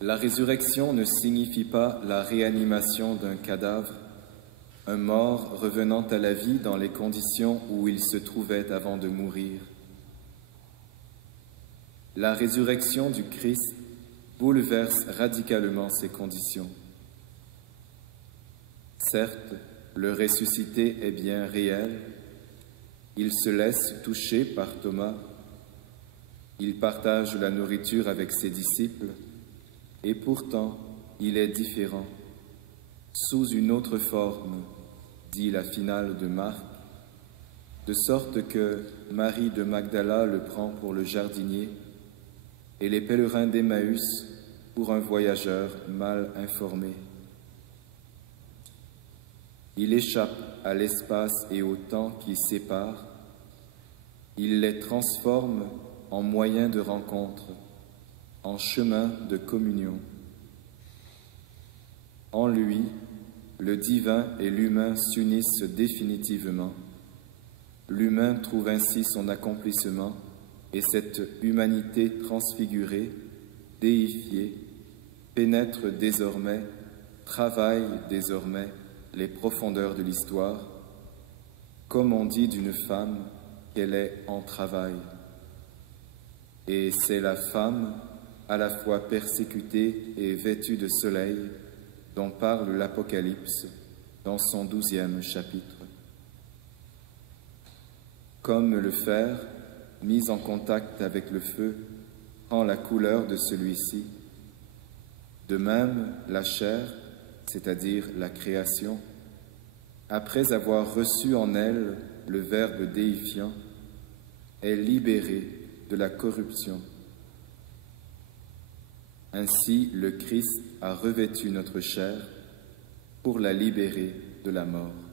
La résurrection ne signifie pas la réanimation d'un cadavre, un mort revenant à la vie dans les conditions où il se trouvait avant de mourir. La résurrection du Christ bouleverse radicalement ces conditions. Certes, le ressuscité est bien réel, il se laisse toucher par Thomas, il partage la nourriture avec ses disciples, et pourtant il est différent, sous une autre forme, dit la finale de Marc, de sorte que Marie de Magdala le prend pour le jardinier et les pèlerins d'Emmaüs pour un voyageur mal informé. Il échappe à l'espace et au temps qui séparent, il les transforme en moyens de rencontre, en chemin de communion. En lui, le divin et l'humain s'unissent définitivement. L'humain trouve ainsi son accomplissement et cette humanité transfigurée, déifiée, pénètre désormais, travaille désormais les profondeurs de l'histoire, comme on dit d'une femme qu'elle est en travail. Et c'est la femme, à la fois persécutée et vêtue de soleil, dont parle l'Apocalypse dans son 12e chapitre. Comme le fer, mis en contact avec le feu, prend la couleur de celui-ci, de même la chair, c'est-à-dire la création, après avoir reçu en elle le Verbe déifiant, est libérée de la corruption. Ainsi, le Christ a revêtu notre chair pour la libérer de la mort.